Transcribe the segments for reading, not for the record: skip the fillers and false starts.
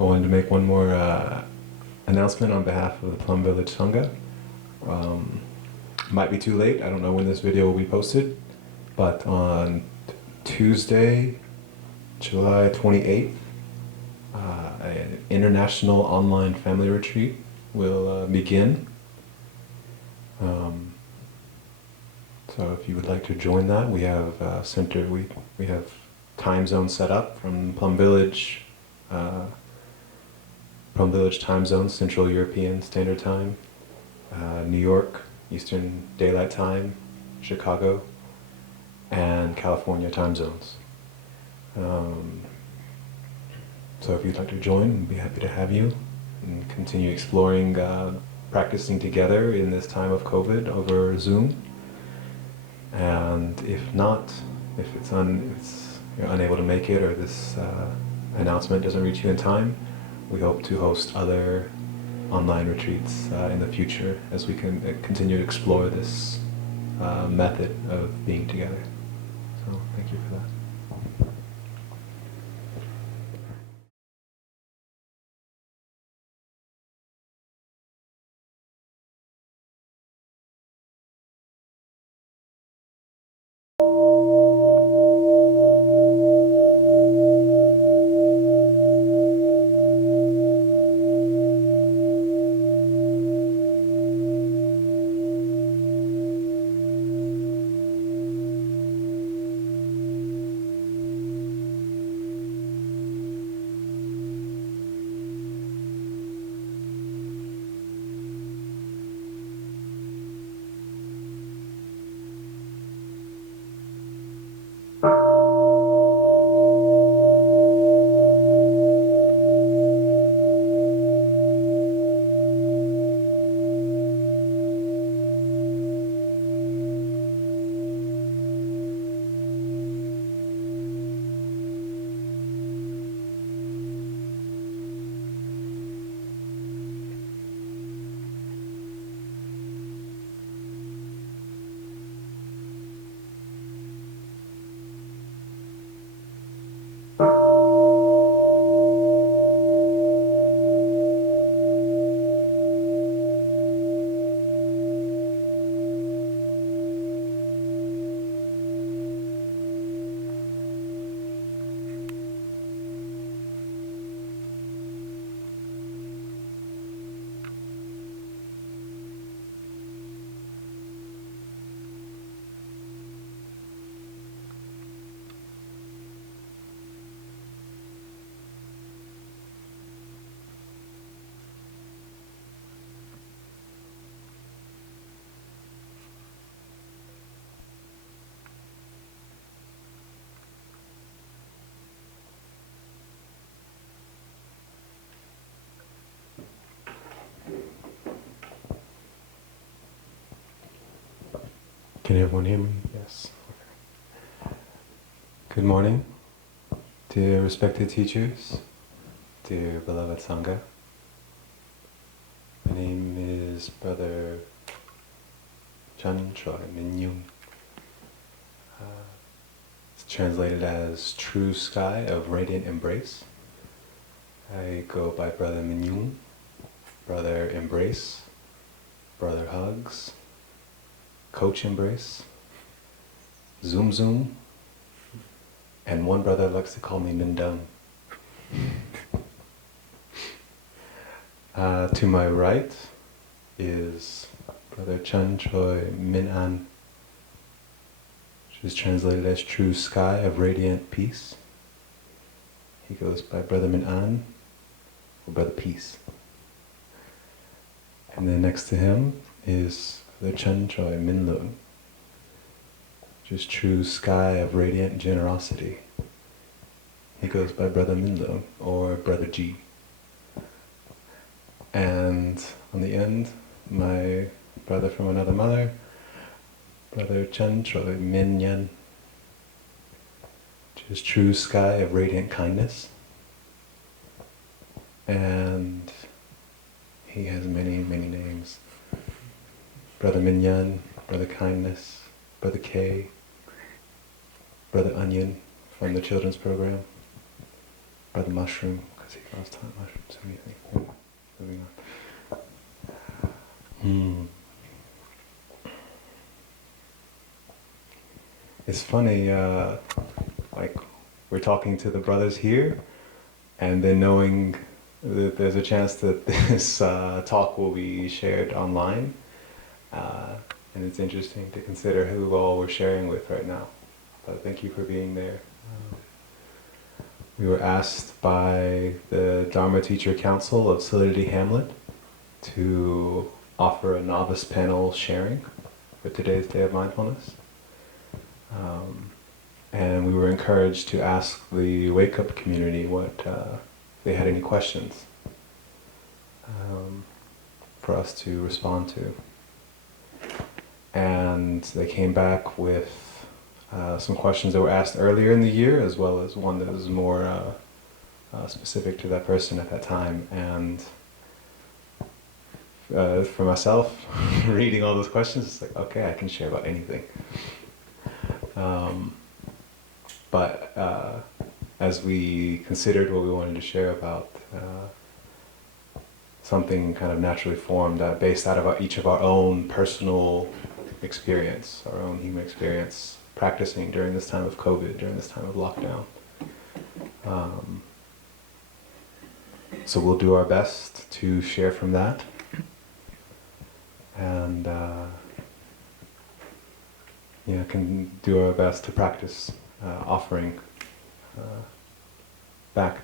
I wanted to make one more announcement on behalf of the Plum Village Sangha. Might be too late, I don't know when this video will be posted, but on Tuesday, July 28th, an international online family retreat will begin. So if you would like to join that, we have we have time zones set up from Plum Village time zone, Central European Standard Time, New York, Eastern Daylight Time, Chicago, and California time zones. So if you'd like to join, we'd be happy to have you and continue exploring, practicing together in this time of COVID over Zoom. And if not, if you're unable to make it or this announcement doesn't reach you in time, we hope to host other online retreats in the future as we can continue to explore this method of being together. So thank you for that. Can everyone hear me? Yes. Good morning, dear respected teachers, dear beloved Sangha. My name is Brother Minh Dung. It's translated as True Sky of Radiant Embrace. I go by Brother Minh Dung, Brother Embrace, Brother Hugs, Coach Embrace, Zoom Zoom, and one brother likes to call me Minh Dung. To my right is Brother Minh An, which is translated as True Sky of Radiant Peace. He goes by Brother Minh An, or Brother Peace. And then next to him is the Minh Lượng, which is True Sky of Radiant Generosity. He goes by Brother Minh Lượng, or Brother G. And on the end, my brother from another mother, Brother Minh Nhân, which is True Sky of Radiant Kindness. And he has many, many names. Brother Minh An, Brother Kindness, Brother K, Brother Onion from the children's program, Brother Mushroom, last time. Moving on. It's funny, like we're talking to the brothers here, and then knowing that there's a chance that this talk will be shared online, and it's interesting to consider who all we're sharing with right now. But thank you for being there. We were asked by the Dharma Teacher Council of Solidity Hamlet to offer a novice panel sharing for today's Day of Mindfulness. And we were encouraged to ask the Wake Up community what they had any questions for us to respond to. And they came back with some questions that were asked earlier in the year, as well as one that was more specific to that person at that time. And for myself, reading all those questions, it's like, okay, I can share about anything. But as we considered what we wanted to share about, something kind of naturally formed based out of each of our own personal experience, our own human experience, practicing during this time of COVID, during this time of lockdown. So we'll do our best to share from that. And can do our best to practice offering back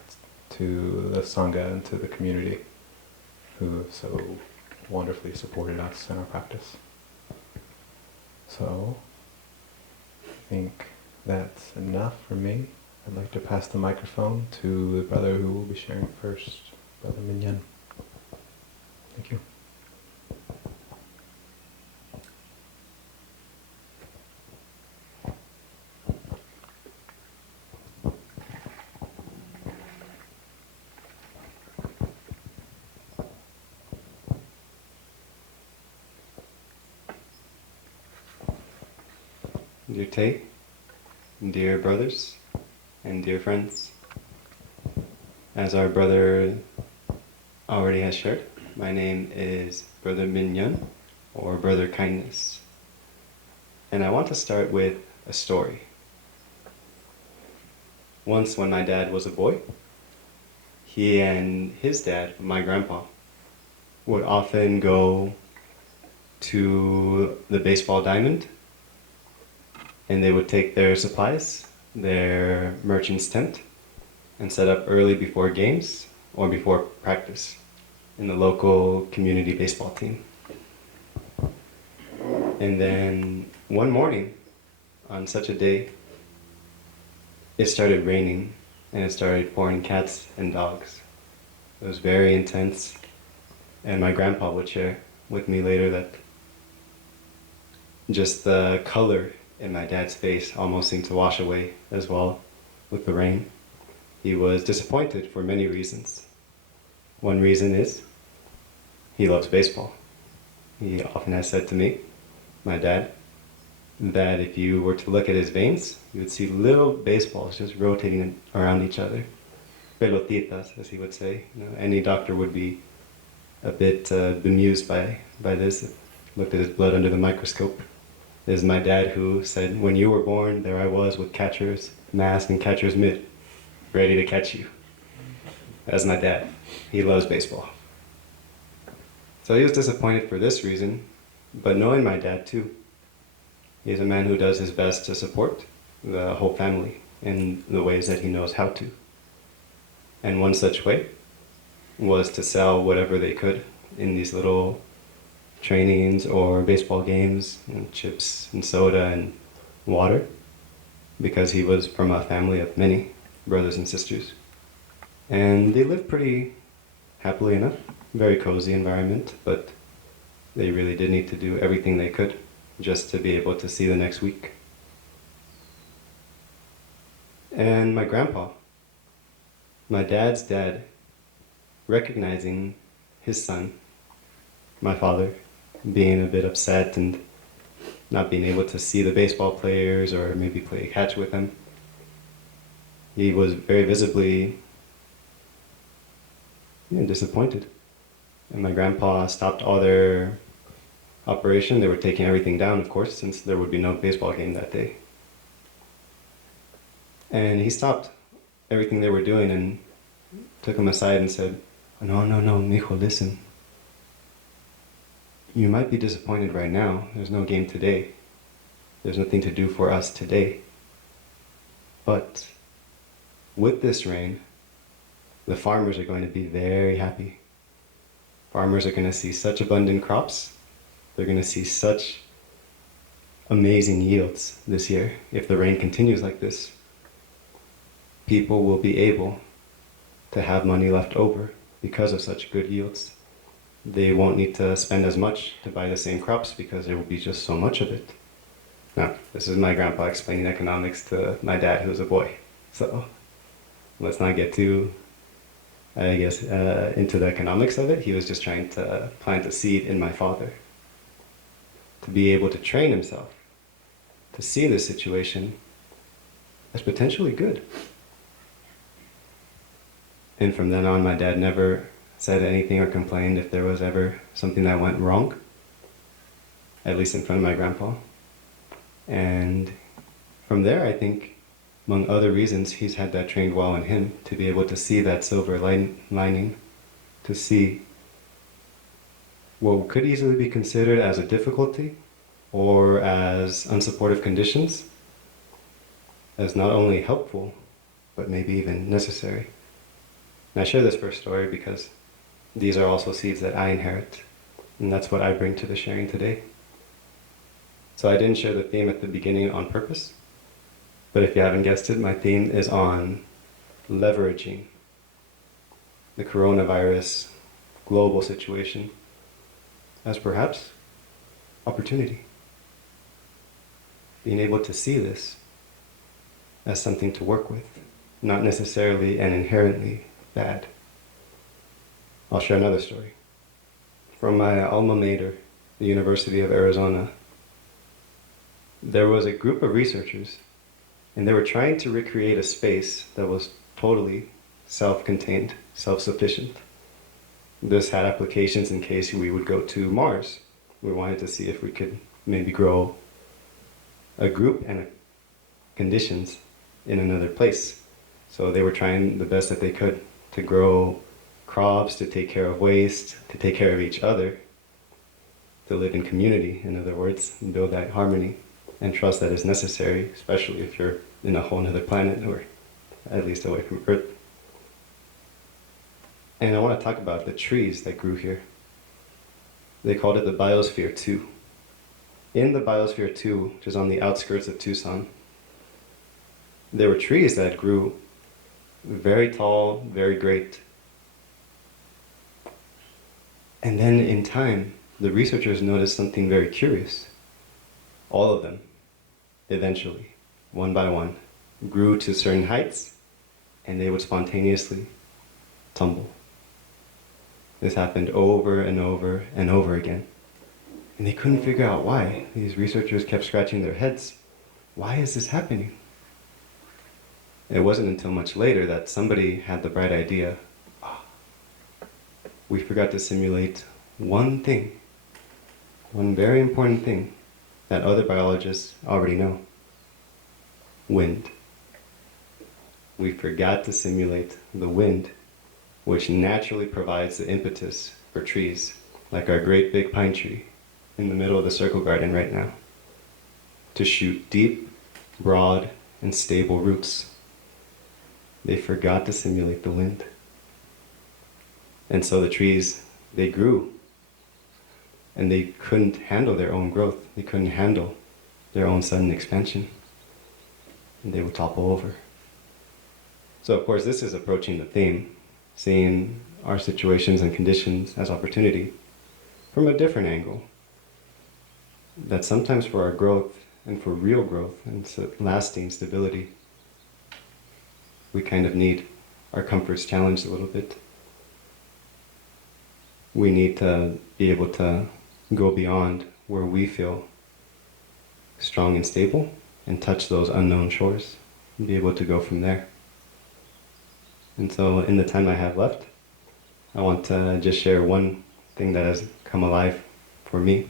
to the Sangha and to the community who have so wonderfully supported us in our practice. So, I think that's enough for me. I'd like to pass the microphone to the brother who will be sharing first, Brother Minh An. Thank you. Dear Tay, dear brothers, and dear friends, as our brother already has shared, my name is Brother Minh An, or Brother Kindness. And I want to start with a story. Once when my dad was a boy, he and his dad, my grandpa, would often go to the baseball diamond, and they would take their supplies, their merchant's tent, and set up early before games or before practice in the local community baseball team. And then one morning, on such a day, it started raining and it started pouring cats and dogs. It was very intense, and my grandpa would share with me later that just the color in my dad's face almost seemed to wash away as well with the rain. He was disappointed for many reasons. One reason is he loves baseball. He often has said to me, my dad, that if you were to look at his veins, you would see little baseballs just rotating around each other. Pelotitas, as he would say. Any doctor would be a bit bemused by this, looked at his blood under the microscope. This is my dad who said, when you were born, there I was with catcher's mask and catcher's mitt, ready to catch you. That's my dad. He loves baseball. So he was disappointed for this reason, but knowing my dad too, he's a man who does his best to support the whole family in the ways that he knows how to. And one such way was to sell whatever they could in these little trainings or baseball games, and chips and soda and water, because he was from a family of many brothers and sisters. And they lived pretty happily enough, very cozy environment, but they really did need to do everything they could just to be able to see the next week. And my grandpa, my dad's dad, recognizing his son, my father, being a bit upset and not being able to see the baseball players or maybe play catch with them, he was very visibly disappointed. And my grandpa stopped all their operation. They were taking everything down, of course, since there would be no baseball game that day. And he stopped everything they were doing and took him aside and said, no, mijo, listen. You might be disappointed right now. There's no game today. There's nothing to do for us today. But with this rain, the farmers are going to be very happy. Farmers are going to see such abundant crops. They're going to see such amazing yields this year. If the rain continues like this, people will be able to have money left over because of such good yields. They won't need to spend as much to buy the same crops because there will be just so much of it. Now, this is my grandpa explaining economics to my dad, who's a boy. So let's not get too, into the economics of it. He was just trying to plant a seed in my father to be able to train himself to see this situation as potentially good. And from then on, my dad never said anything or complained if there was ever something that went wrong, at least in front of my grandpa. And from there, I think, among other reasons, he's had that trained well in him to be able to see that silver lining, to see what could easily be considered as a difficulty or as unsupportive conditions as not only helpful, but maybe even necessary. And I share this first story because these are also seeds that I inherit, and that's what I bring to the sharing today. So I didn't share the theme at the beginning on purpose, but if you haven't guessed it, my theme is on leveraging the coronavirus global situation as perhaps opportunity. Being able to see this as something to work with, not necessarily and inherently bad. I'll share another story. From my alma mater, the University of Arizona, there was a group of researchers, and they were trying to recreate a space that was totally self-contained, self-sufficient. This had applications in case we would go to Mars. We wanted to see if we could maybe grow a group and conditions in another place. So they were trying the best that they could to grow crops, to take care of waste, to take care of each other, to live in community, in other words, and build that harmony and trust that is necessary, especially if you're in a whole other planet or at least away from Earth. And I want to talk about the trees that grew here. They called it the Biosphere 2. In the Biosphere 2, which is on the outskirts of Tucson, there were trees that grew very tall, very great. And then in time, the researchers noticed something very curious. All of them, eventually, one by one, grew to certain heights, and they would spontaneously tumble. This happened over and over and over again. And they couldn't figure out why. These researchers kept scratching their heads. Why is this happening? It wasn't until much later that somebody had the bright idea. We forgot to simulate one thing, one very important thing that other biologists already know. Wind. We forgot to simulate the wind, which naturally provides the impetus for trees, like our great big pine tree in the middle of the circle garden right now, to shoot deep, broad, and stable roots. They forgot to simulate the wind. And so the trees, they grew, and they couldn't handle their own growth. They couldn't handle their own sudden expansion, and they would topple over. So of course this is approaching the theme, seeing our situations and conditions as opportunity from a different angle. That sometimes for our growth and for real growth and lasting stability, we kind of need our comforts challenged a little bit. We need to be able to go beyond where we feel strong and stable and touch those unknown shores and be able to go from there. And so in the time I have left, I want to just share one thing that has come alive for me.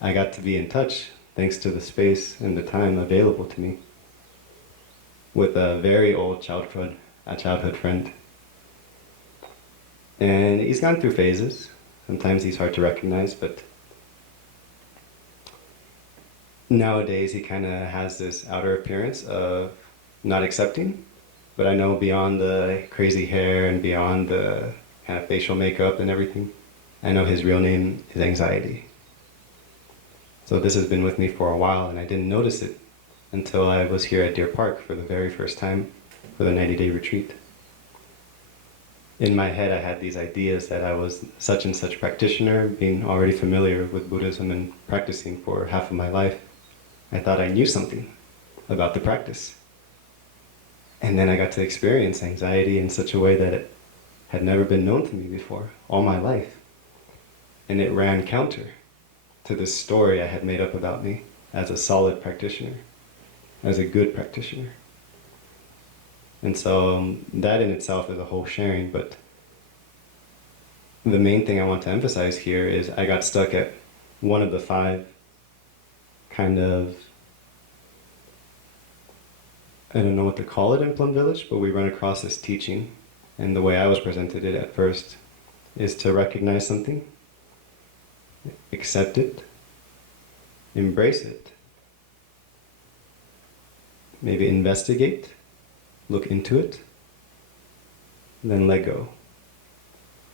I got to be in touch, thanks to the space and the time available to me, with a very old childhood friend. And he's gone through phases. Sometimes he's hard to recognize, but nowadays he kind of has this outer appearance of not accepting, but I know beyond the crazy hair and beyond the kind of facial makeup and everything, I know his real name is anxiety. So this has been with me for a while, and I didn't notice it until I was here at Deer Park for the very first time for the 90-day retreat. In my head, I had these ideas that I was such and such practitioner, being already familiar with Buddhism and practicing for half of my life. I thought I knew something about the practice. And then I got to experience anxiety in such a way that it had never been known to me before, all my life. And it ran counter to this story I had made up about me as a solid practitioner, as a good practitioner. And so that in itself is a whole sharing, but the main thing I want to emphasize here is I got stuck at one of the 5 kind of, I don't know what to call it in Plum Village, but we run across this teaching, and the way I was presented it at first is to recognize something, accept it, embrace it, maybe investigate, look into it, then let go.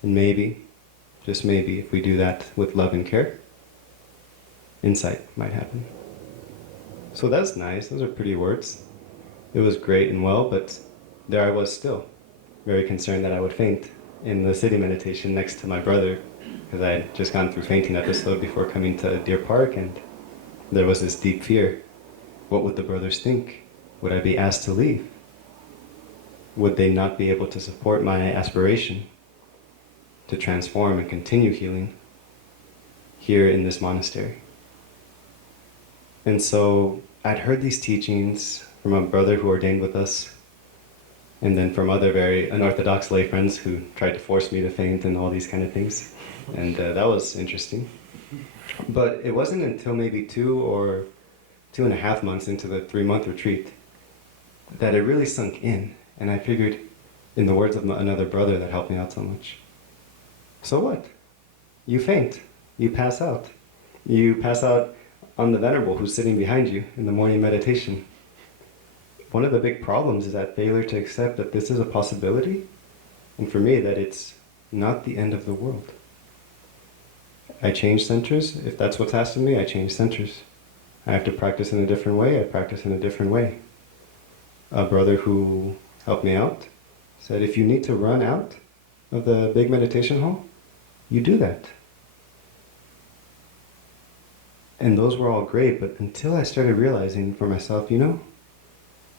And maybe, just maybe, if we do that with love and care, insight might happen. So that's nice, those are pretty words. It was great and well, but there I was still, very concerned that I would faint in the city meditation next to my brother, because I had just gone through fainting episode before coming to Deer Park, and there was this deep fear. What would the brothers think? Would I be asked to leave? Would they not be able to support my aspiration to transform and continue healing here in this monastery? And so I'd heard these teachings from a brother who ordained with us, and then from other very unorthodox lay friends who tried to force me to faint and all these kind of things. And that was interesting. But it wasn't until maybe 2 or 2.5 months into the 3-month retreat that it really sunk in. And I figured, in the words of another brother that helped me out so much, so what? You faint. You pass out. You pass out on the Venerable who's sitting behind you in the morning meditation. One of the big problems is that failure to accept that this is a possibility, and for me, that it's not the end of the world. I change centers. If that's what's asked of me, I change centers. I have to practice in a different way, I practice in a different way. A brother who helped me out said, if you need to run out of the big meditation hall, you do that. And those were all great, but until I started realizing for myself,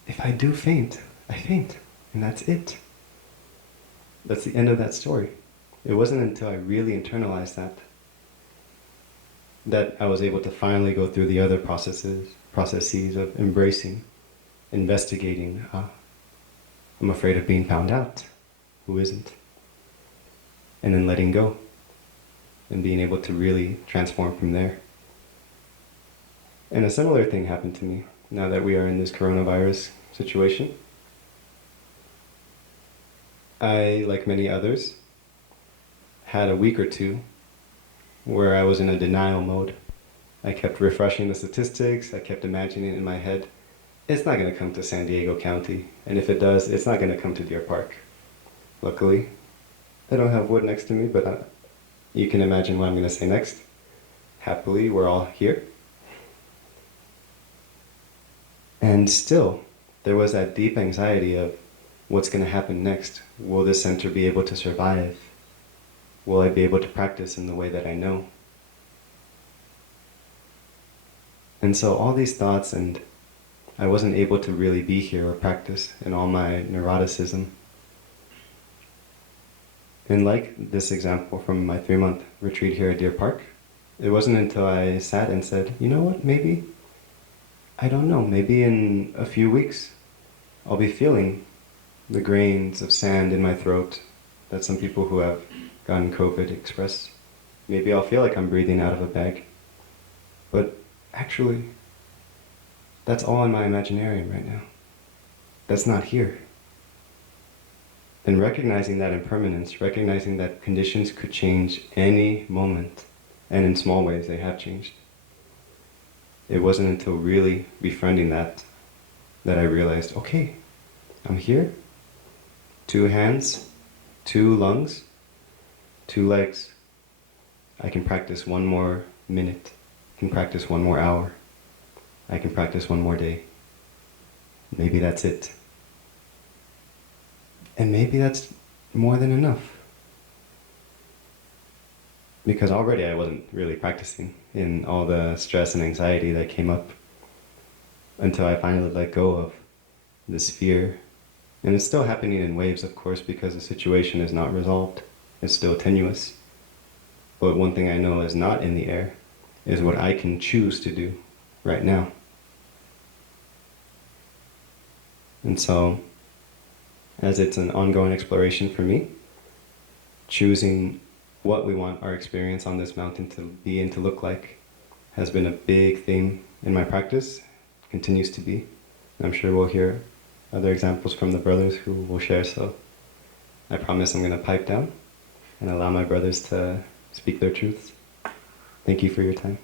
if I do faint, I faint, and that's it. That's the end of that story. It wasn't until I really internalized that I was able to finally go through the other processes of embracing, investigating. I'm afraid of being found out. Who isn't? And then letting go, and being able to really transform from there. And a similar thing happened to me now that we are in this coronavirus situation. I, like many others, had a week or 2 where I was in a denial mode. I kept refreshing the statistics, I kept imagining in my head, it's not going to come to San Diego County, and if it does, it's not going to come to Deer Park. Luckily, I don't have wood next to me, but you can imagine what I'm going to say next. Happily, we're all here. And still, there was that deep anxiety of what's going to happen next. Will this center be able to survive? Will I be able to practice in the way that I know? And so all these thoughts, and I wasn't able to really be here or practice in all my neuroticism. And like this example from my 3-month retreat here at Deer Park, it wasn't until I sat and said, you know what, maybe, I don't know, maybe in a few weeks I'll be feeling the grains of sand in my throat that some people who have gotten COVID express, maybe I'll feel like I'm breathing out of a bag. But actually, that's all in my imaginarium right now. That's not here. And recognizing that impermanence, recognizing that conditions could change any moment, and in small ways they have changed. It wasn't until really befriending that I realized, okay, I'm here, 2 hands, 2 lungs, 2 legs. I can practice 1 more minute, I can practice 1 more hour, I can practice 1 more day. Maybe that's it. And maybe that's more than enough. Because already I wasn't really practicing in all the stress and anxiety that came up until I finally let go of this fear. And it's still happening in waves, of course, because the situation is not resolved. It's still tenuous. But one thing I know is not in the air is what I can choose to do right now. And so, as it's an ongoing exploration for me, choosing what we want our experience on this mountain to be and to look like has been a big theme in my practice, continues to be. And I'm sure we'll hear other examples from the brothers who will share, so I promise I'm going to pipe down and allow my brothers to speak their truths. Thank you for your time.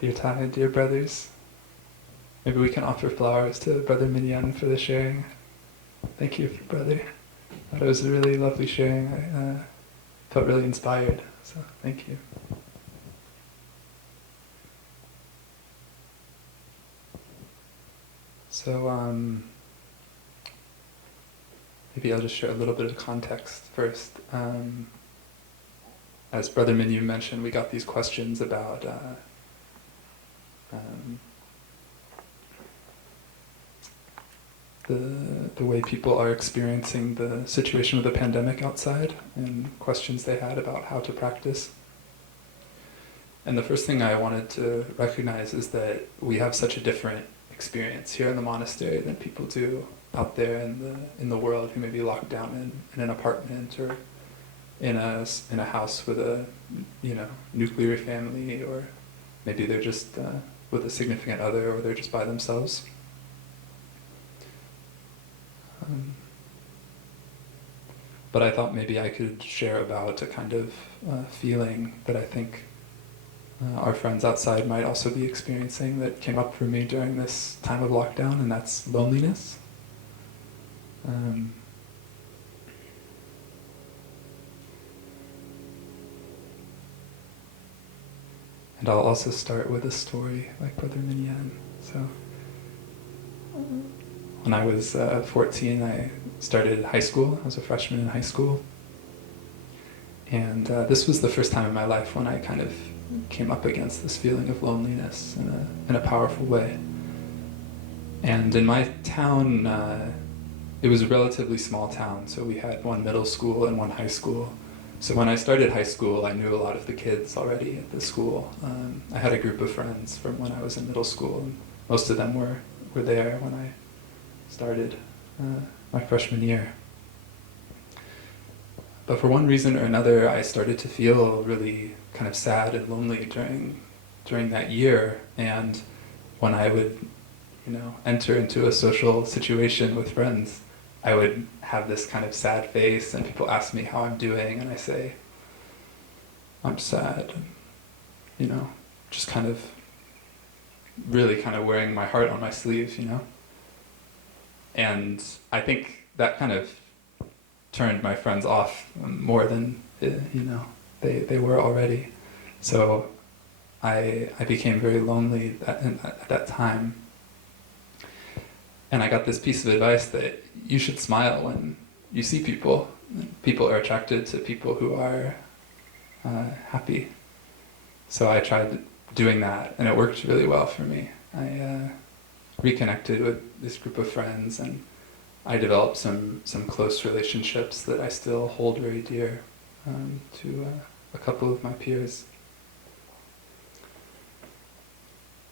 Dear Thai, dear brothers, maybe we can offer flowers to Brother Minh An for the sharing. Thank you, brother. I thought it was a really lovely sharing. I felt really inspired, so thank you. So maybe I'll just share a little bit of context first. As Brother Minh Dung mentioned, we got these questions about the way people are experiencing the situation of the pandemic outside, and questions they had about how to practice. And the first thing I wanted to recognize is that we have such a different experience here in the monastery than people do out there in the world, who may be locked down in an apartment or in a house with a nuclear family, or maybe they're just with a significant other, or they're just by themselves. But I thought maybe I could share about a kind of feeling that I think our friends outside might also be experiencing, that came up for me during this time of lockdown, and that's loneliness. And I'll also start with a story like Brother Minh An. So, when I was 14, I started high school. I was a freshman in high school. And this was the first time in my life when I kind of came up against this feeling of loneliness in a powerful way. And in my town, it was a relatively small town, so we had one middle school and one high school. So when I started high school, I knew a lot of the kids already at the school. I had a group of friends from when I was in middle school, and most of them were there when I started my freshman year. But for one reason or another, I started to feel really kind of sad and lonely during that year. And when I would, enter into a social situation with friends, I would have this kind of sad face, and people ask me how I'm doing, and I say, I'm sad, you know, just kind of really kind of wearing my heart on my sleeve, you know. And I think that kind of turned my friends off more than, you know, they were already. So I became very lonely at that time. And I got this piece of advice that you should smile when you see people. People are attracted to people who are happy. So I tried doing that, and it worked really well for me. I reconnected with this group of friends, and I developed some close relationships that I still hold very dear to a couple of my peers.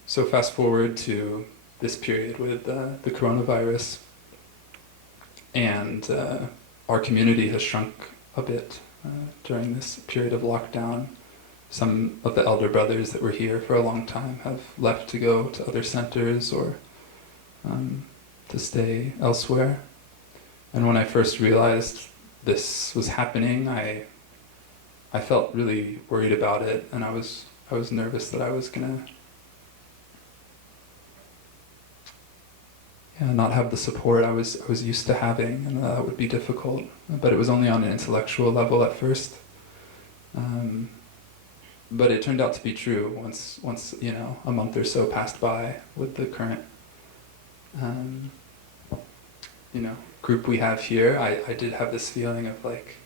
So fast forward to this period with the coronavirus, and our community has shrunk a bit during this period of lockdown. Some of the elder brothers that were here for a long time have left to go to other centers or to stay elsewhere. And when I first realized this was happening, I felt really worried about it, and I was nervous that I was gonna not have the support I was used to having, and that would be difficult. But it was only on an intellectual level at first. But it turned out to be true once you know, a month or so passed by with the current you know, group we have here. I did have this feeling of like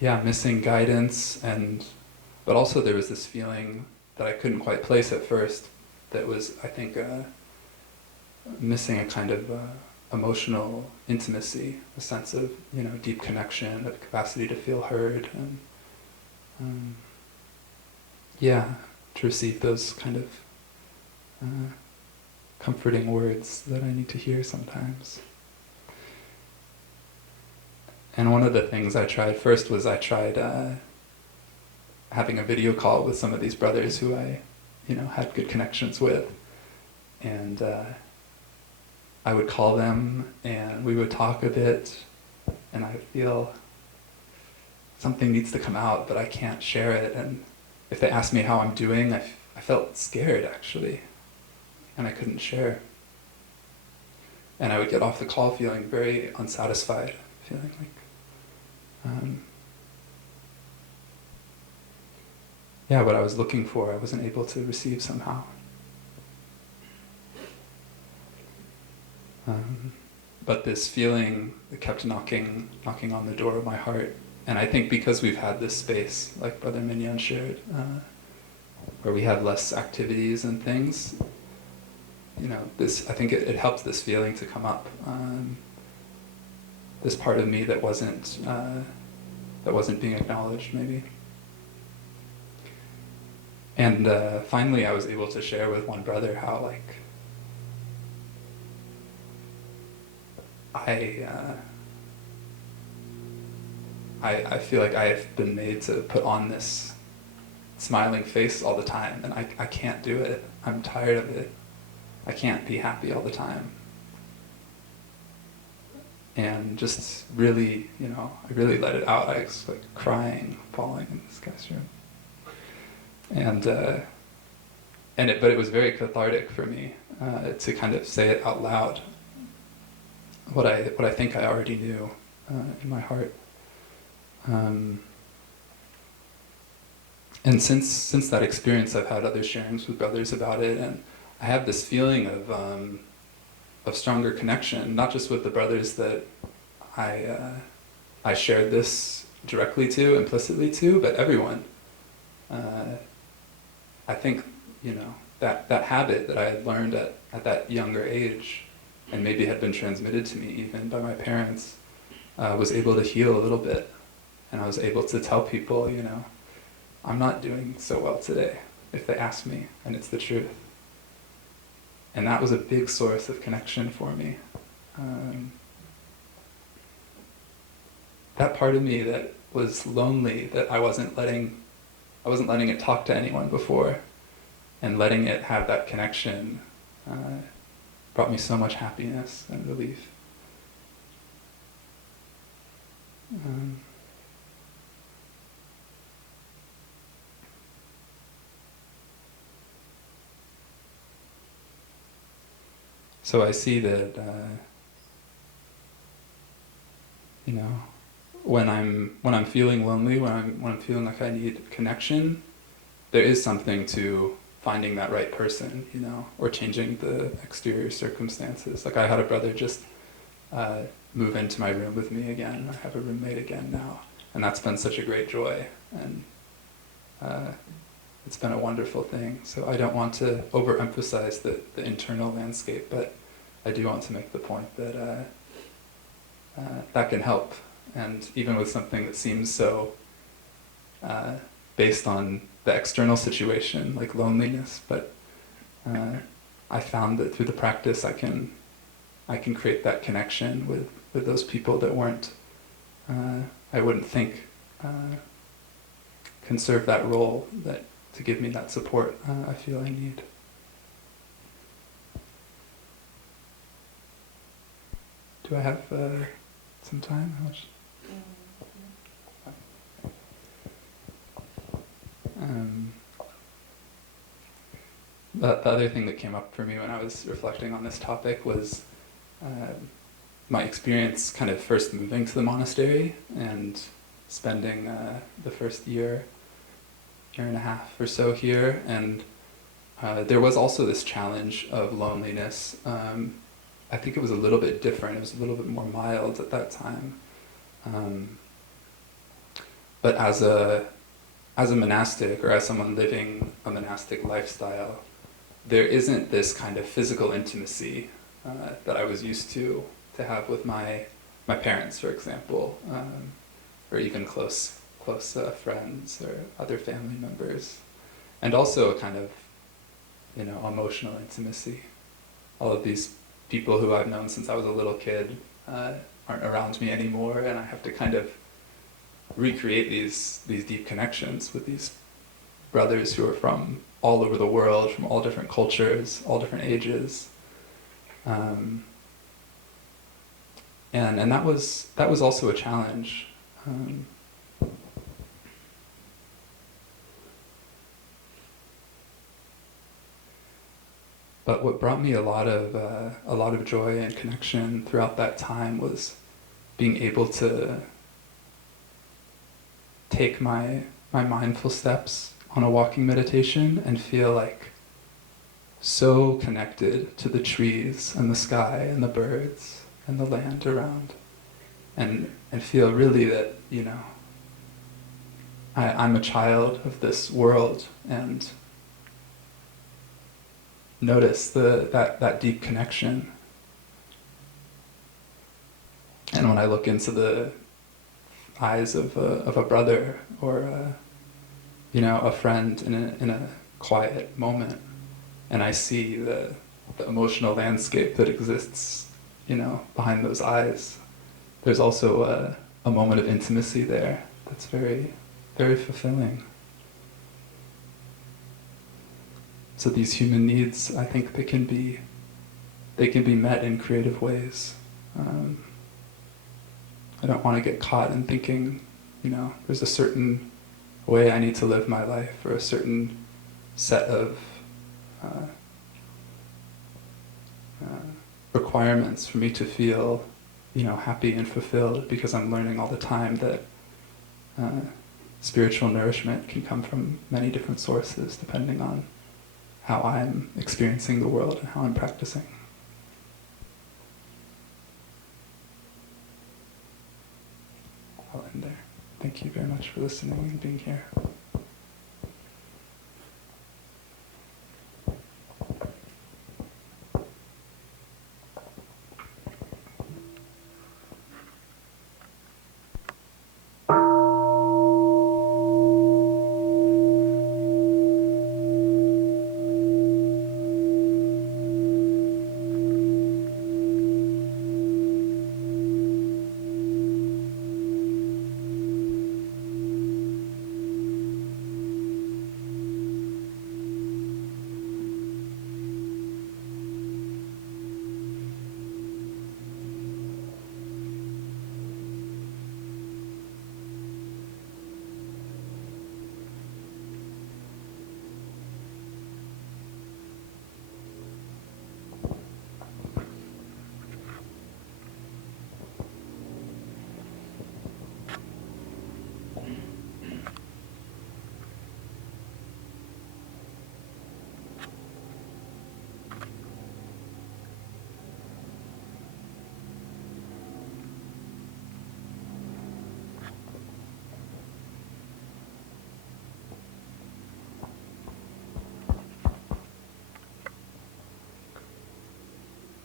missing guidance, but also there was this feeling that I couldn't quite place at first, that was, I think, missing a kind of emotional intimacy, a sense of, you know, deep connection, a capacity to feel heard, and to receive those kind of comforting words that I need to hear sometimes. And one of the things I tried first was having a video call with some of these brothers who I, you know, had good connections with, and I would call them and we would talk a bit, and I feel something needs to come out, but I can't share it. And if they asked me how I'm doing, I felt scared actually, and I couldn't share. And I would get off the call feeling very unsatisfied, feeling like what I was looking for, I wasn't able to receive somehow. But this feeling kept knocking on the door of my heart. And I think because we've had this space, like Brother Minh Dung shared, where we had less activities and things, you know, I think it helped this feeling to come up. This part of me that wasn't being acknowledged, maybe. And finally I was able to share with one brother how, like, I feel like I have been made to put on this smiling face all the time, and I can't do it. I'm tired of it. I can't be happy all the time. And just really, you know, I really let it out. I was like crying, bawling in this guy's room. But it was very cathartic for me to kind of say it out loud, what I think I already knew in my heart. And since that experience, I've had other sharings with brothers about it, and I have this feeling of stronger connection, not just with the brothers that I shared this directly to, implicitly to, but everyone. I think, you know, that habit that I had learned at that younger age, and maybe had been transmitted to me even by my parents, was able to heal a little bit. And I was able to tell people, you know, I'm not doing so well today, if they ask me, and it's the truth. And that was a big source of connection for me. That part of me that was lonely, that I wasn't letting it talk to anyone before, and letting it have that connection, brought me so much happiness and relief. So I see that, when I'm feeling lonely, when I'm feeling like I need connection, there is something to finding that right person, or changing the exterior circumstances. Like I had a brother just move into my room with me again. I have a roommate again now, and that's been such a great joy, and it's been a wonderful thing. So I don't want to overemphasize the internal landscape, but I do want to make the point that that can help. And even with something that seems so based on the external situation, like loneliness, but I found that through the practice I can create that connection with those people that weren't, I wouldn't think can serve that role, that to give me that support I feel I need. Do I have some time? How much? The other thing that came up for me when I was reflecting on this topic was my experience kind of first moving to the monastery and spending the first year and a half or so here, and there was also this challenge of loneliness. I think it was a little bit different. It was a little bit more mild at that time. But as a monastic, or as someone living a monastic lifestyle, there isn't this kind of physical intimacy that I was used to have with my parents, for example, or even close friends or other family members, and also a kind of emotional intimacy. All of these people who I've known since I was a little kid aren't around me anymore, and I have to kind of recreate these deep connections with these brothers who are from all over the world, from all different cultures, all different ages, and that was also a challenge. But what brought me a lot of joy and connection throughout that time was being able to take my mindful steps on a walking meditation and feel like so connected to the trees and the sky and the birds and the land around, and feel really that I'm a child of this world, and notice that deep connection. And when I look into the eyes of a brother or a friend in a quiet moment, and I see the emotional landscape that exists behind those eyes, there's also a moment of intimacy there that's very, very fulfilling. So these human needs, I think they can be met in creative ways. I don't want to get caught in thinking, there's a certain way I need to live my life, or a certain set of requirements for me to feel, happy and fulfilled, because I'm learning all the time that spiritual nourishment can come from many different sources, depending on how I'm experiencing the world and how I'm practicing. I'll end there. Thank you very much for listening and being here.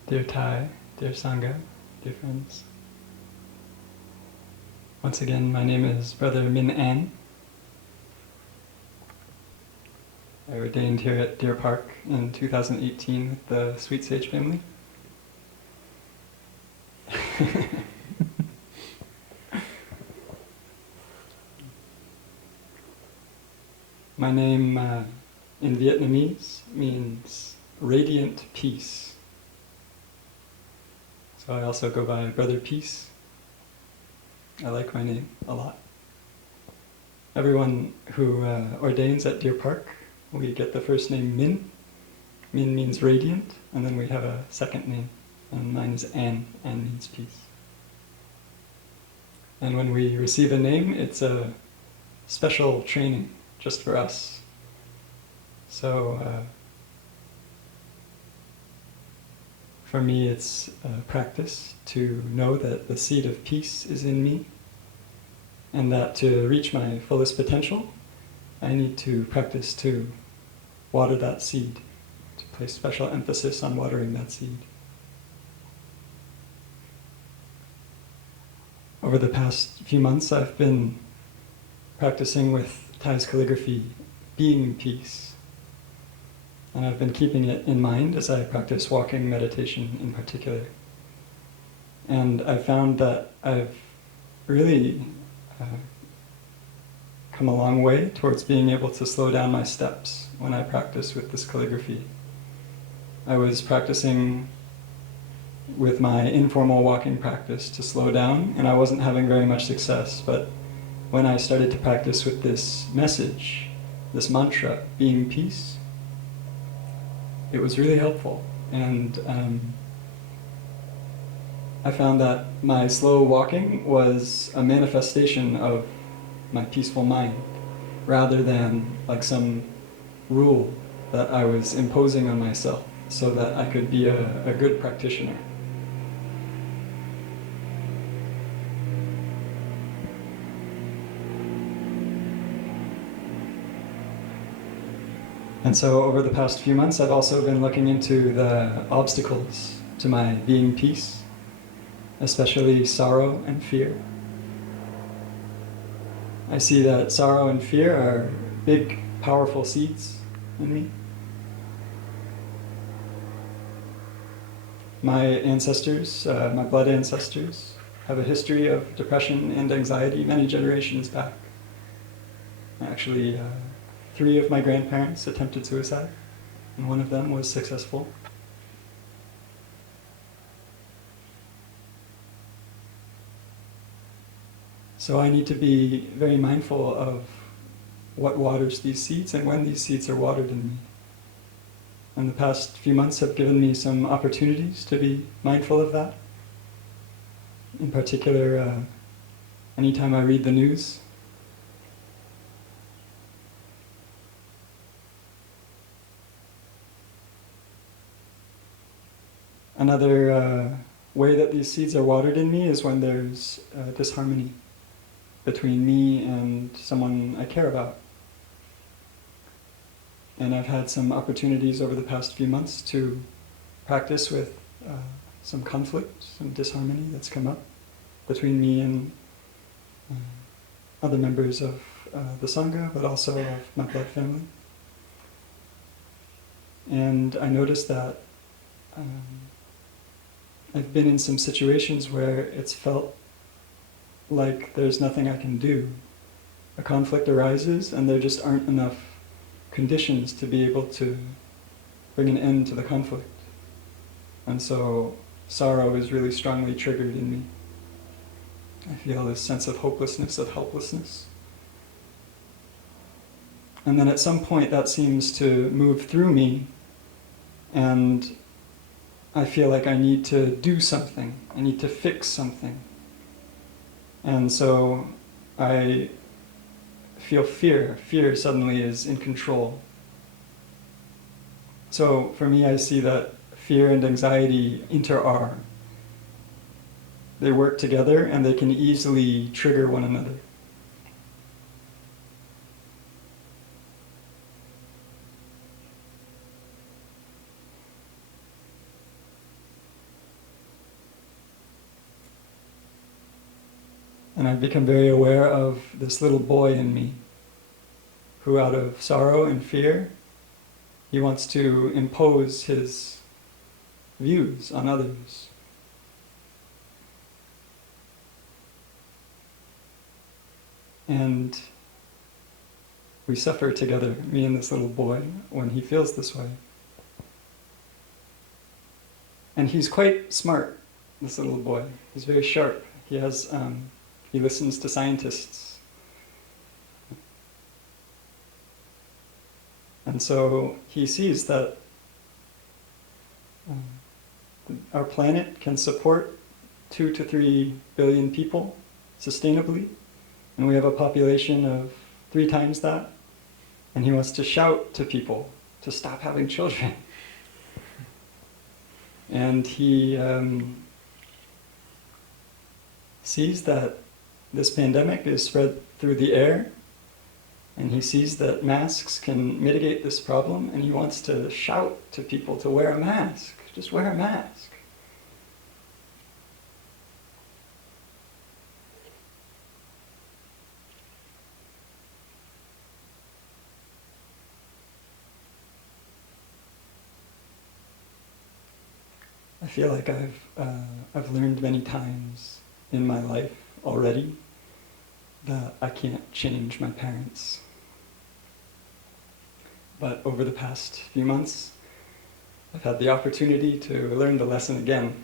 dear Thai, dear Sangha, dear friends. Once again, my name is Brother Minh An. I ordained here at Deer Park in 2018 with the Sweet Sage family. My name in Vietnamese means radiant peace. So I also go by Brother Peace. I like my name a lot. Everyone who ordains at Deer Park, we get the first name Minh. Minh means radiant, and then we have a second name, and mine is An. An means peace. And when we receive a name, it's a special training just for us. So for me, it's a practice to know that the seed of peace is in me, and that to reach my fullest potential, I need to practice to water that seed, to place special emphasis on watering that seed. Over the past few months, I've been practicing with Thai's calligraphy, being peace. And I've been keeping it in mind as I practice walking meditation in particular. And I've found that I've really come a long way towards being able to slow down my steps when I practice with this calligraphy. I was practicing with my informal walking practice to slow down, and I wasn't having very much success, but when I started to practice with this message, this mantra, being peace, it was really helpful. And I found that my slow walking was a manifestation of my peaceful mind, rather than like some rule that I was imposing on myself so that I could be a good practitioner. And so over the past few months, I've also been looking into the obstacles to my being peace, especially sorrow and fear. I see that sorrow and fear are big, powerful seeds in me. My ancestors, my blood ancestors, have a history of depression and anxiety many generations back. Actually, 3 of my grandparents attempted suicide, and 1 of them was successful. So I need to be very mindful of what waters these seeds and when these seeds are watered in me. And the past few months have given me some opportunities to be mindful of that. In particular, anytime I read the news, another way that these seeds are watered in me is when there's disharmony between me and someone I care about. And I've had some opportunities over the past few months to practice with some conflict, some disharmony that's come up between me and other members of the Sangha, but also of my blood family. And I noticed that I've been in some situations where it's felt like there's nothing I can do. A conflict arises and there just aren't enough conditions to be able to bring an end to the conflict. And so sorrow is really strongly triggered in me. I feel this sense of hopelessness, of helplessness. And then at some point that seems to move through me, and I feel like I need to do something. I need to fix something. And so I feel fear. Fear suddenly is in control. So for me, I see that fear and anxiety inter-are. They work together and they can easily trigger one another. And I've become very aware of this little boy in me who, out of sorrow and fear, he wants to impose his views on others. And we suffer together, me and this little boy, when he feels this way. And he's quite smart, this little boy. He's very sharp. He listens to scientists. And so he sees that our planet can support 2 to 3 billion people sustainably, and we have a population of 3 times that, and he wants to shout to people to stop having children. And he sees that this pandemic is spread through the air, and he sees that masks can mitigate this problem, and he wants to shout to people to wear a mask. Just wear a mask. I feel like I've learned many times in my life already that I can't change my parents. But over the past few months, I've had the opportunity to learn the lesson again.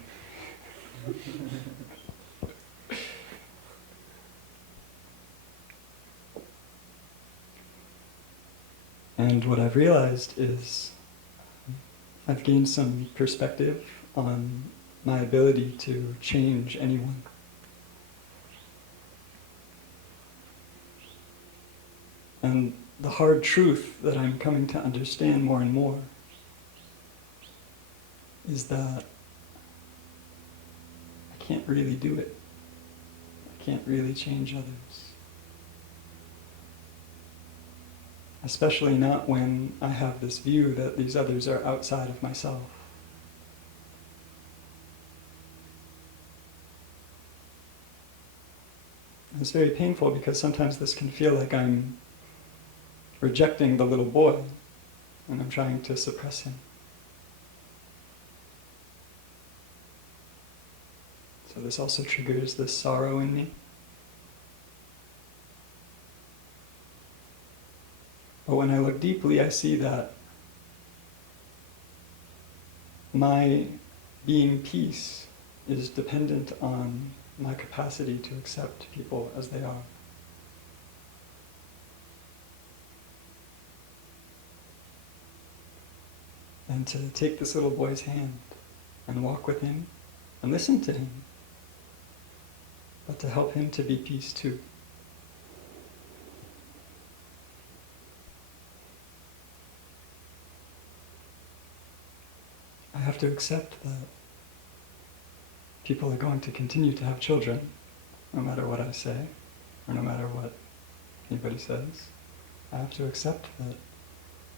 And what I've realized is I've gained some perspective on my ability to change anyone. And the hard truth that I'm coming to understand more and more is that I can't really do it. I can't really change others. Especially not when I have this view that these others are outside of myself. It's very painful because sometimes this can feel like I'm rejecting the little boy and I'm trying to suppress him. So this also triggers this sorrow in me. But when I look deeply, I see that my being peace is dependent on my capacity to accept people as they are. And to take this little boy's hand and walk with him and listen to him, but to help him to be peace too. I have to accept that people are going to continue to have children, no matter what I say, or no matter what anybody says. I have to accept that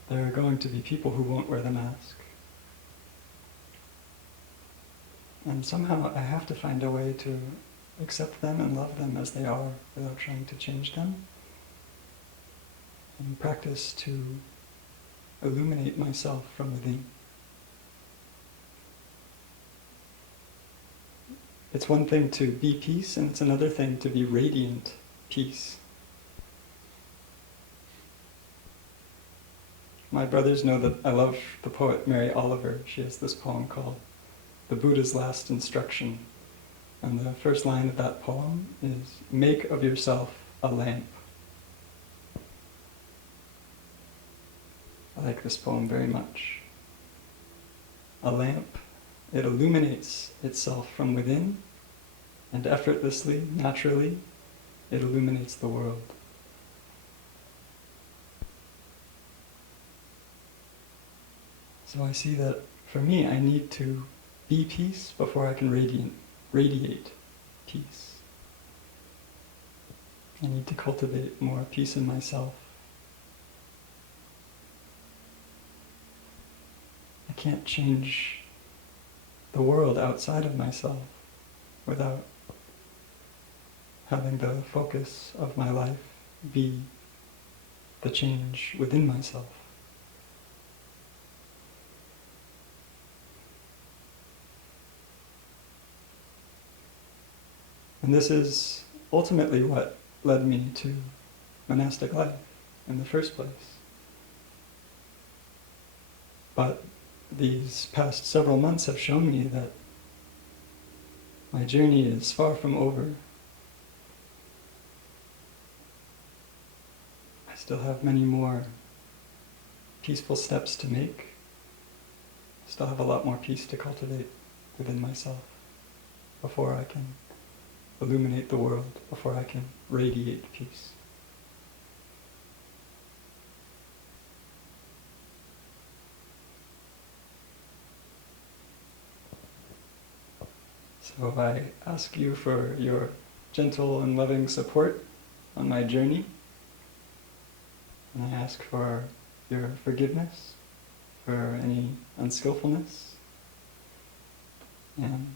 there are going to be people who won't wear the mask. And somehow I have to find a way to accept them and love them as they are without trying to change them. And practice to illuminate myself from within. It's one thing to be peace, and it's another thing to be radiant peace. My brothers know that I love the poet Mary Oliver. She has this poem called The Buddha's Last Instruction. And the first line of that poem is, "Make of yourself a lamp." I like this poem very much. A lamp, it illuminates itself from within, and effortlessly, naturally, it illuminates the world. So I see that for me, I need to be peace before I can radiate peace. I need to cultivate more peace in myself. I can't change the world outside of myself without having the focus of my life be the change within myself. And this is ultimately what led me to monastic life in the first place. But these past several months have shown me that my journey is far from over. I still have many more peaceful steps to make. I still have a lot more peace to cultivate within myself before I can illuminate the world, before I can radiate peace. So I ask you for your gentle and loving support on my journey. And I ask for your forgiveness for any unskillfulness. And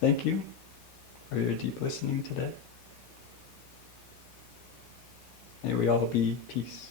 thank you for your deep listening today. May we all be peace.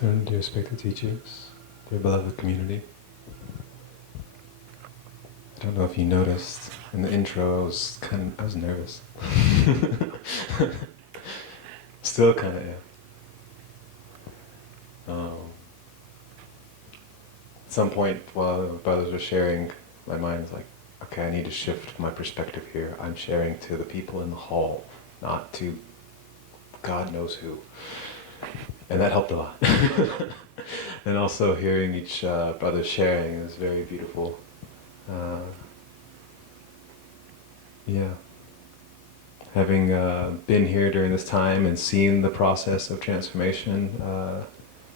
So, dear respected teachers, dear beloved community, I don't know if you noticed in the intro I was nervous. Still kind of am. At some point while the brothers were sharing, my mind was like, okay, I need to shift my perspective here. I'm sharing to the people in the hall, not to God knows who. And that helped a lot. And also hearing each brother sharing is very beautiful. Yeah. Having been here during this time and seen the process of transformation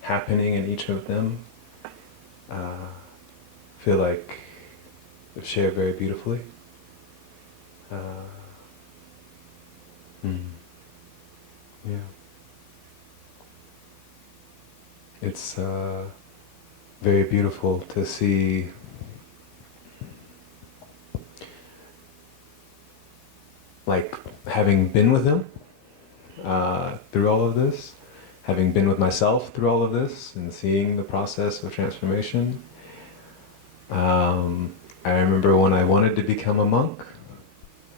happening in each of them, feel like they've shared very beautifully. Yeah. It's very beautiful to see like having been with him through all of this, having been with myself through all of this and seeing the process of transformation. I remember when I wanted to become a monk,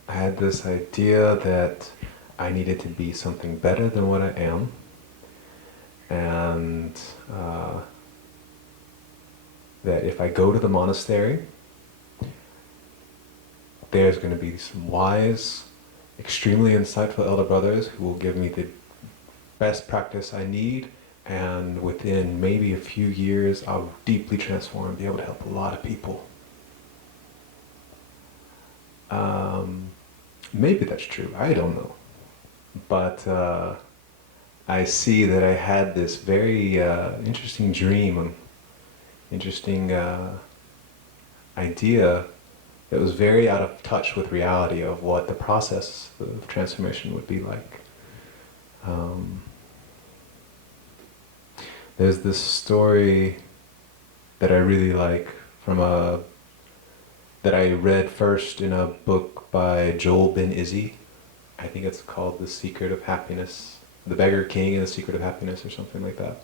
I had this idea that I needed to be something better than what I am. And that if I go to the monastery, there's going to be some wise, extremely insightful elder brothers who will give me the best practice I need, and within maybe a few years I'll deeply transform and be able to help a lot of people. Maybe that's true, I don't know. But I see that I had this very interesting dream, interesting idea that was very out of touch with reality of what the process of transformation would be like. There's this story that I really like that I read first in a book by Joel Ben Izzy. I think it's called The Secret of Happiness, The Beggar King and the Secret of Happiness, or something like that.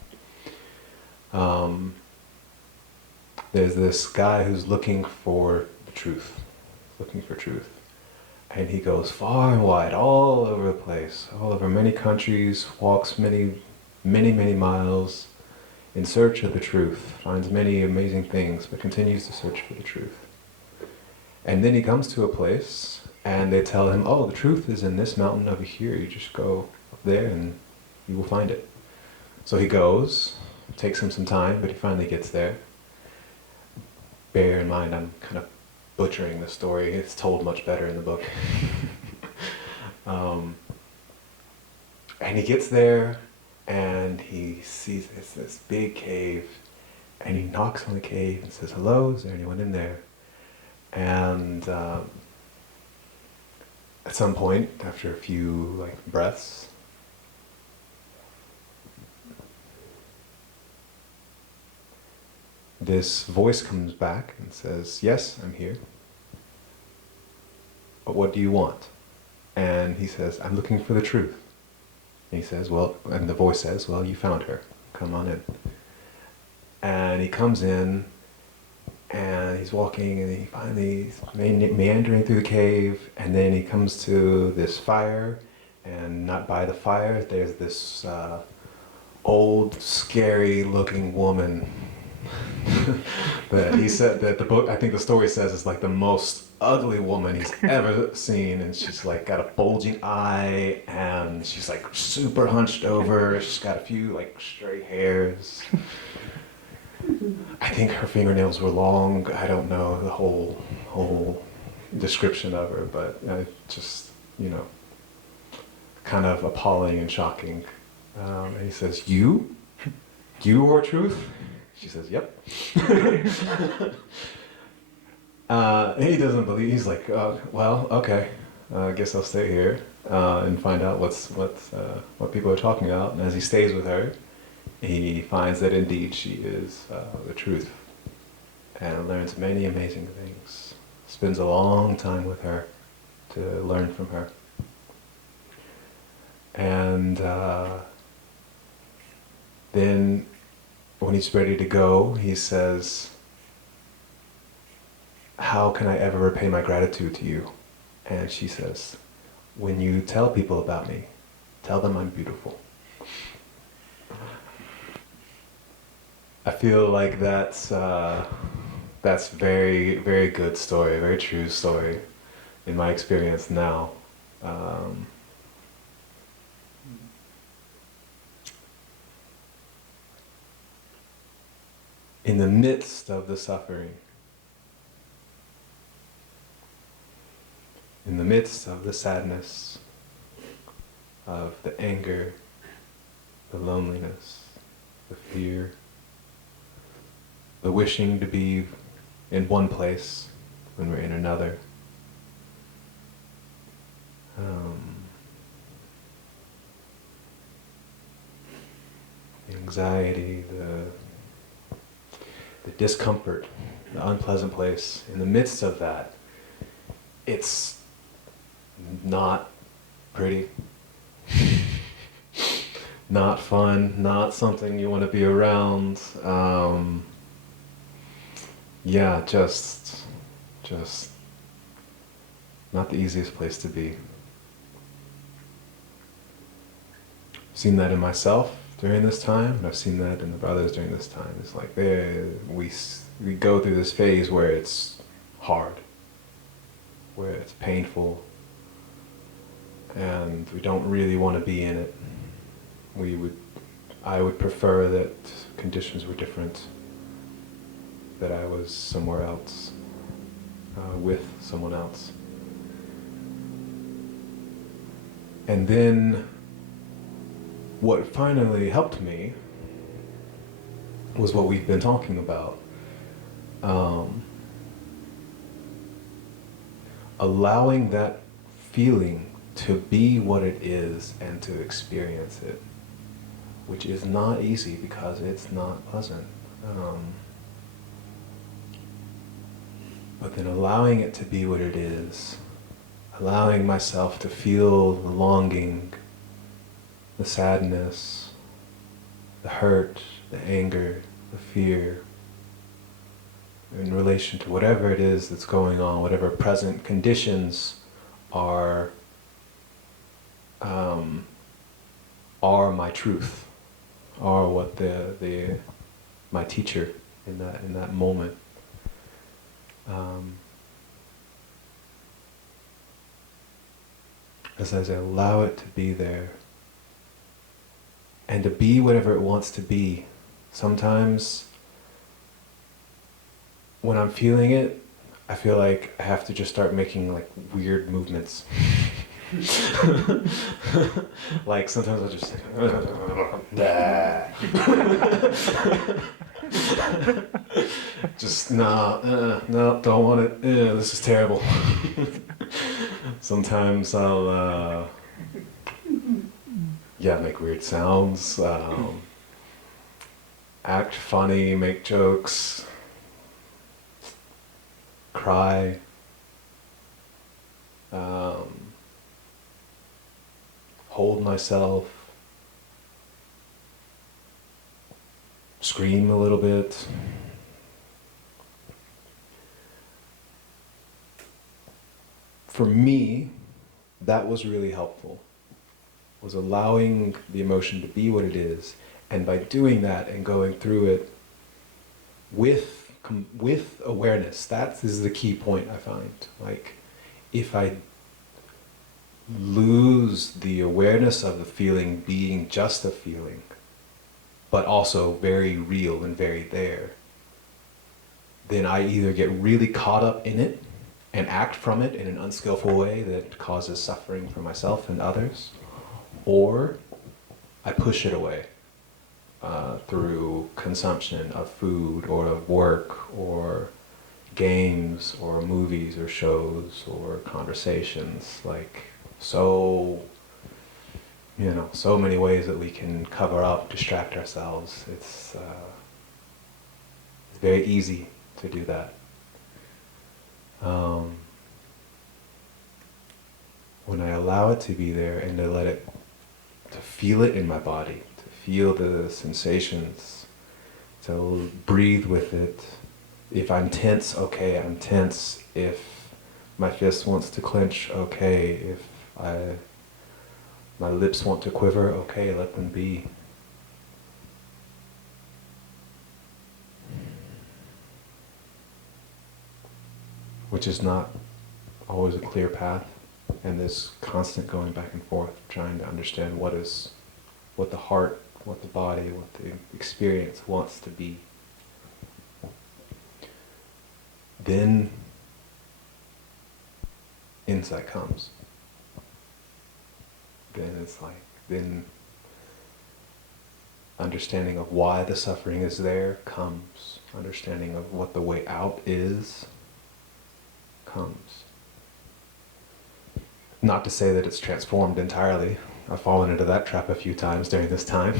There's this guy who's looking for the truth, And he goes far and wide, all over the place, all over many countries, walks many, many, many miles in search of the truth, finds many amazing things, but continues to search for the truth. And then he comes to a place, and they tell him, oh, the truth is in this mountain over here. You just go up there and you will find it. So he goes, takes him some time, but he finally gets there. Bear in mind, I'm kind of butchering the story. It's told much better in the book. And he gets there, and he sees this big cave, and he knocks on the cave and says, hello, is there anyone in there? And at some point, after a few breaths, this voice comes back and says, yes, I'm here. But what do you want? And he says, I'm looking for the truth. And he says, well, and the voice says, well, you found her. Come on in. And he comes in, and he's walking, and he finally is meandering through the cave, and then he comes to this fire, and not by the fire, there's this old, scary-looking woman. That he said that the book, I think the story says, is like the most ugly woman he's ever seen, and she's got a bulging eye, and she's super hunched over. She's got a few stray hairs. I think her fingernails were long. I don't know the whole description of her, but just kind of appalling and shocking. And he says, "You are truth." She says, "Yep." He doesn't believe. He's like, "Well, okay. I guess I'll stay here and find out what people are talking about." And as he stays with her, he finds that indeed she is the truth, and learns many amazing things. Spends a long time with her to learn from her, and then when he's ready to go, he says, "How can I ever repay my gratitude to you?" And she says, "When you tell people about me, tell them I'm beautiful." I feel like that's very, very good story, very true story in my experience now. In the midst of the suffering, in the midst of the sadness, of the anger, the loneliness, the fear, the wishing to be in one place when we're in another, the anxiety, the discomfort, the unpleasant place, in the midst of that, it's not pretty, not fun, not something you want to be around. Yeah, just not the easiest place to be. I've seen that in myself during this time, and I've seen that in the brothers during this time. It's like we go through this phase where it's hard, where it's painful, and we don't really want to be in it. I would prefer that conditions were different, that I was somewhere else, with someone else. And then what finally helped me was what we've been talking about. Allowing that feeling to be what it is and to experience it, which is not easy because it's not pleasant. But then allowing it to be what it is, allowing myself to feel the longing, the sadness, the hurt, the anger, the fear, in relation to whatever it is that's going on, whatever present conditions are are my truth, are what my teacher in that moment. As I allow it to be there, and to be whatever it wants to be. Sometimes when I'm feeling it, I feel like I have to just start making like weird movements. Like sometimes I'll just just no, don't want it. This is terrible. Sometimes I'll make weird sounds, act funny, make jokes, cry. Hold myself, scream a little bit. For me, that was really helpful, was allowing the emotion to be what it is, and by doing that and going through it with awareness, that is the key point I find. Like, if I lose the awareness of the feeling being just a feeling, but also very real and very there, then I either get really caught up in it and act from it in an unskillful way that causes suffering for myself and others, or I push it away through consumption of food or of work or games or movies or shows or conversations. Like, so many ways that we can cover up, distract ourselves. It's very easy to do that. When I allow it to be there and to feel it in my body, to feel the sensations, to breathe with it. If I'm tense, okay, I'm tense. If my fist wants to clench, okay. If my lips want to quiver, okay, let them be. Which is not always a clear path, and this constant going back and forth, trying to understand what the heart, what the body, what the experience wants to be. Then insight comes. Then understanding of why the suffering is there comes. Understanding of what the way out is comes. Not to say that it's transformed entirely. I've fallen into that trap a few times during this time.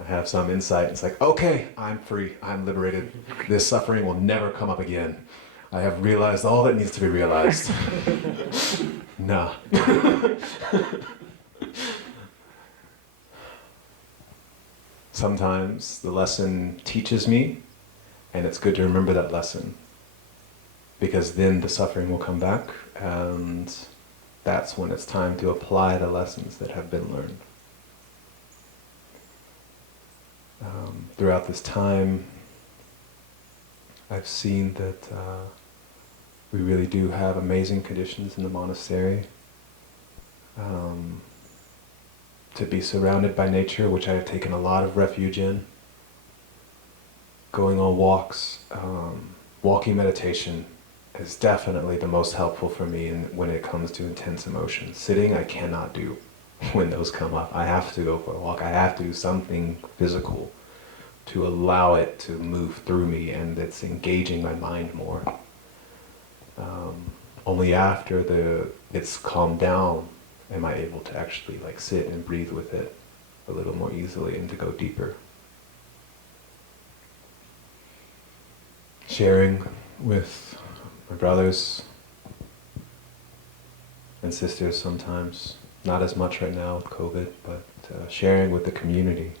I have some insight. It's like, okay, I'm free. I'm liberated. This suffering will never come up again. I have realized all that needs to be realized. Nah. Sometimes the lesson teaches me, and it's good to remember that lesson, because then the suffering will come back, and that's when it's time to apply the lessons that have been learned. Throughout this time, I've seen that we really do have amazing conditions in the monastery. To be surrounded by nature, which I have taken a lot of refuge in. Going on walks, walking meditation is definitely the most helpful for me when it comes to intense emotions. Sitting, I cannot do when those come up. I have to go for a walk. I have to do something physical to allow it to move through me, and it's engaging my mind more. Only after it's calmed down am I able to actually sit and breathe with it a little more easily and to go deeper. Sharing with my brothers and sisters sometimes, not as much right now with COVID, but sharing with the community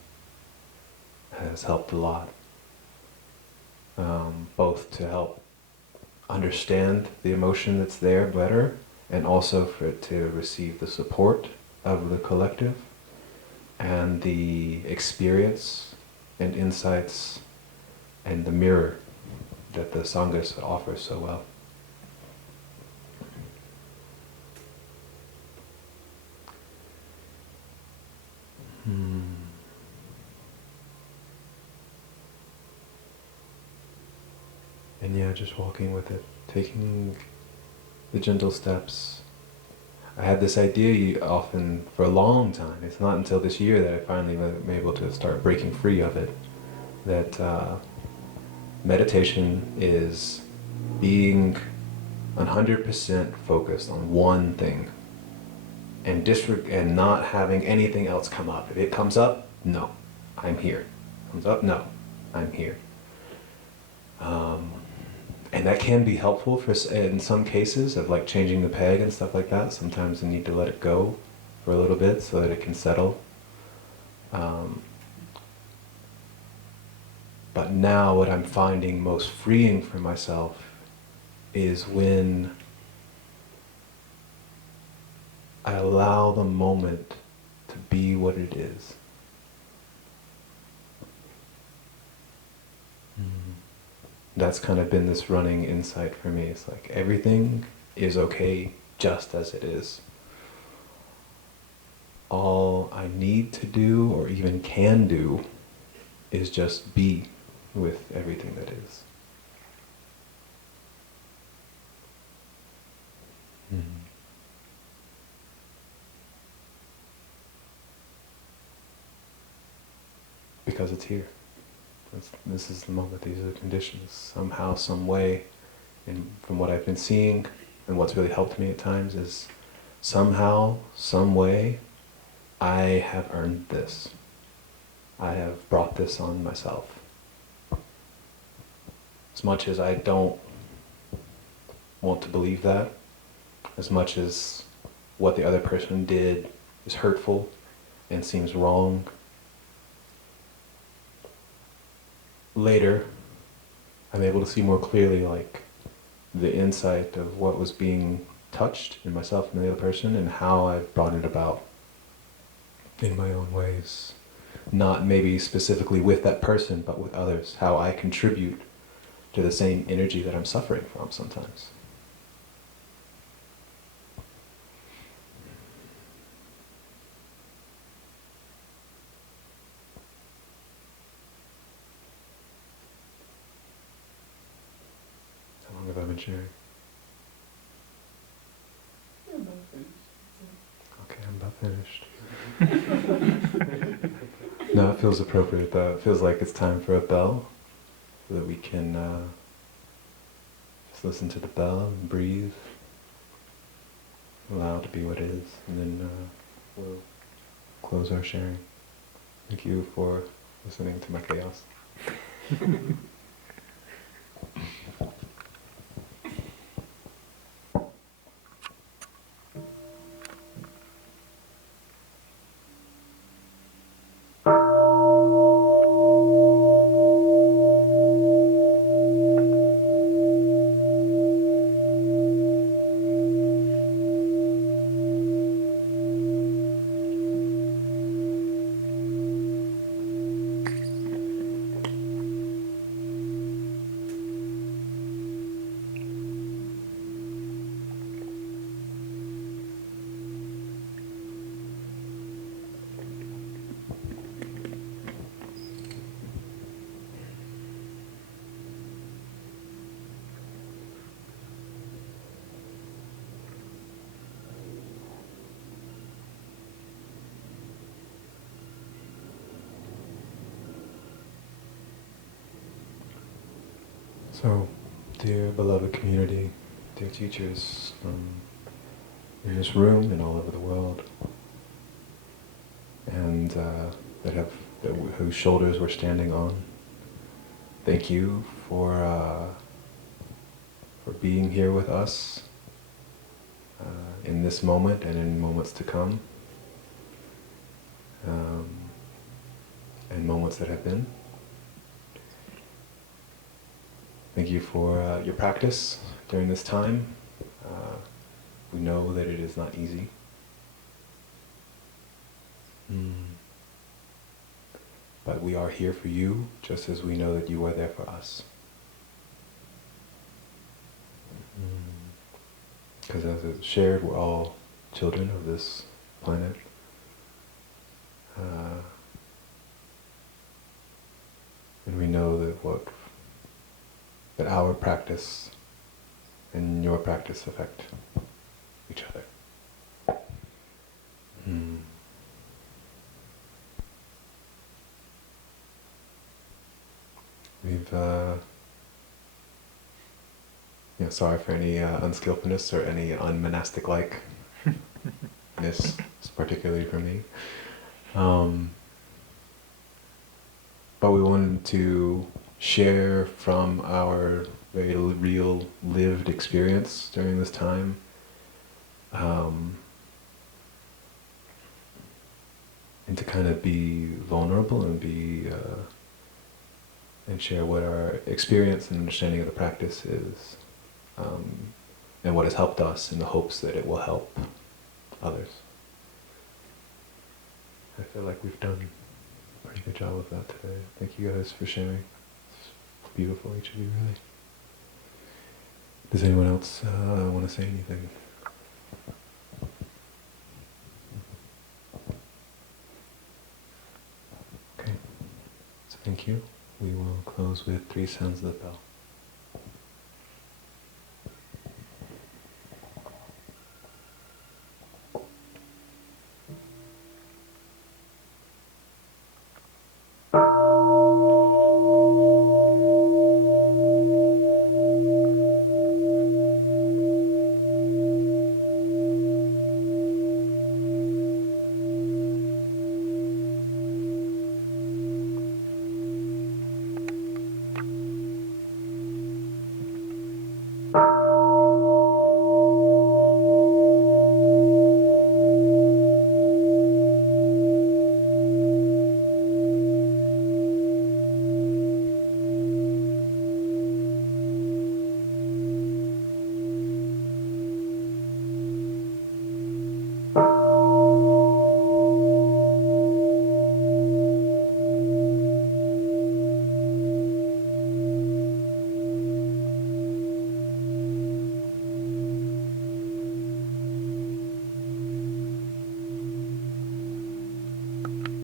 has helped a lot. Both to help understand the emotion that's there better, and also for it to receive the support of the collective and the experience and insights and the mirror that the Sanghas offers so well. And yeah, just walking with it, taking the gentle steps. I had this idea often for a long time. It's not until this year that I finally am able to start breaking free of it. That meditation is being 100% focused on one thing and and not having anything else come up. If it comes up, no, I'm here. Comes up, no, I'm here. And that can be helpful in some cases of like changing the peg and stuff like that. Sometimes you need to let it go for a little bit so that it can settle. But now what I'm finding most freeing for myself is when I allow the moment to be what it is. That's kind of been this running insight for me. It's like everything is okay just as it is. All I need to do, or even can do, is just be with everything that is. Because it's here. This is the moment, these are the conditions. Somehow, some way, and from what I've been seeing, and what's really helped me at times is somehow, some way, I have earned this. I have brought this on myself. As much as I don't want to believe that, as much as what the other person did is hurtful and seems wrong, later, I'm able to see more clearly like the insight of what was being touched in myself and the other person and how I've brought it about in my own ways. Not maybe specifically with that person, but with others. How I contribute to the same energy that I'm suffering from sometimes. How long have I been sharing? Okay, I'm about finished. No, it feels appropriate though. It feels like it's time for a bell, so that we can just listen to the bell and breathe, allow it to be what it is, and then we'll close our sharing. Thank you for listening to my chaos. So, dear beloved community, dear teachers in this room and all over the world, and whose shoulders we're standing on, thank you for being here with us in this moment and in moments to come, and moments that have been. Thank you for your practice during this time. We know that it is not easy. But we are here for you, just as we know that you are there for us. Because as it's shared, we're all children of this planet. And we know that our practice and your practice affect each other. We've, sorry for any unskillfulness or any unmonastic-like-ness, particularly for me. But we wanted to share from our very real lived experience during this time. And to kind of be vulnerable and and share what our experience and understanding of the practice is, and what has helped us in the hopes that it will help others. I feel like we've done a pretty good job of that today. Thank you guys for sharing. It's beautiful, each of you, really. Does anyone else want to say anything? Okay, so thank you. We will close with 3 sounds of the bell.